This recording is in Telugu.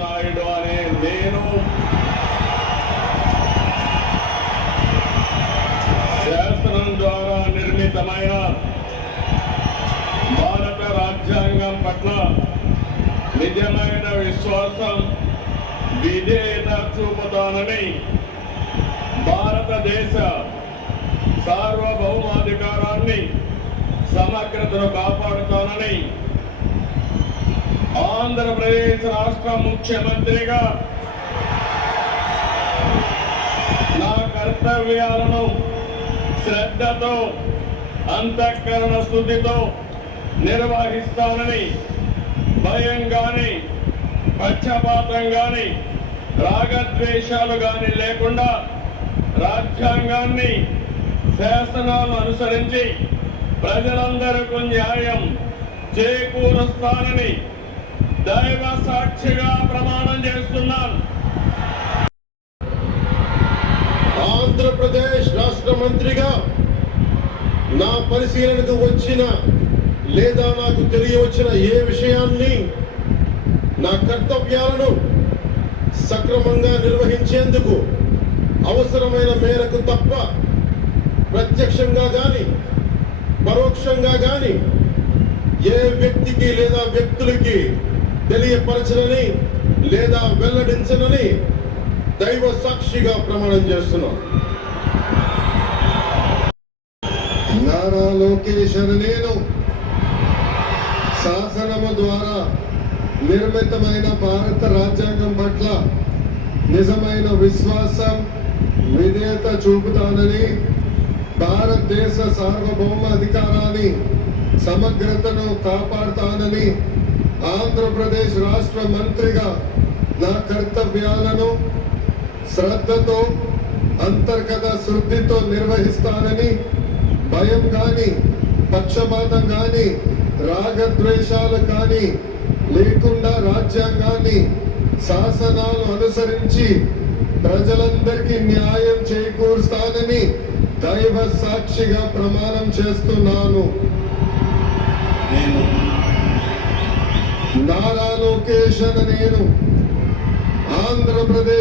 నాయుడు అనే నేను శాసనం ద్వారా నిర్మితమైన భారత రాజ్యాంగం పట్ల నిజమైన విశ్వాసం విధేయత చూపుతానని, భారతదేశ సార్వభౌమాధికారాన్ని సమగ్రతను కాపాడుతానని ఆంధ్రప్రదేశ్ రాష్ట్ర ముఖ్యమంత్రిగా నా కర్తవ్యాలను శ్రద్ధతో అంతఃకరణ శుద్ధితో నిర్వహిస్తానని, భయం గాని పక్షపాతం గాని రాగద్వేషాలు గాని లేకుండా రాజ్యాంగాన్ని శాసనాలను అనుసరించి ప్రజలందరికీ న్యాయం చేకూరుస్తానని దైవ సాక్షిగా ప్రమాణం చేస్తున్నాను. ఆంధ్రప్రదేశ్ రాష్ట్ర మంత్రిగా నా పరిశీలనకు వచ్చిన లేదా నాకు తెలియవచ్చిన ఏ విషయాన్ని నా కర్తవ్యాలను సక్రమంగా నిర్వహించేందుకు అవసరమైన మేరకు తప్ప ప్రత్యక్షంగా గాని పరోక్షంగా గాని ఏ వ్యక్తికి లేదా వ్యక్తులకి తెలియపరచనని లేదా వెల్లడించనని దైవ సాక్షిగా ప్రమాణం చేస్తున్నాను. నారా లోకేష్ అని నేను శాసనము ద్వారా నిర్మితమైన భారత రాజ్యాంగం పట్ల నిజమైన విశ్వాసం విధేయత చూపుతానని, భారతదేశ సార్వభౌమ అధికారాన్ని సమగ్రతను కాపాడుతానని, ఆంధ్రప్రదేశ్ రాష్ట్ర మంత్రిగా నా కర్తవ్యాలను శ్రద్ధతో అంతర్గత శుద్ధితో నిర్వహిస్తానని, భయం కానీ పక్షపాతం కానీ రాగద్వేషాలు కానీ లేకుండా రాజ్యాంగాన్ని శాసనాలు అనుసరించి ప్రజలందరికీ న్యాయం చేకూరుస్తానని దైవ సాక్షిగా ప్రమాణం చేస్తున్నాను. నారా లోకేష్ అని నేను ఆంధ్రప్రదేశ్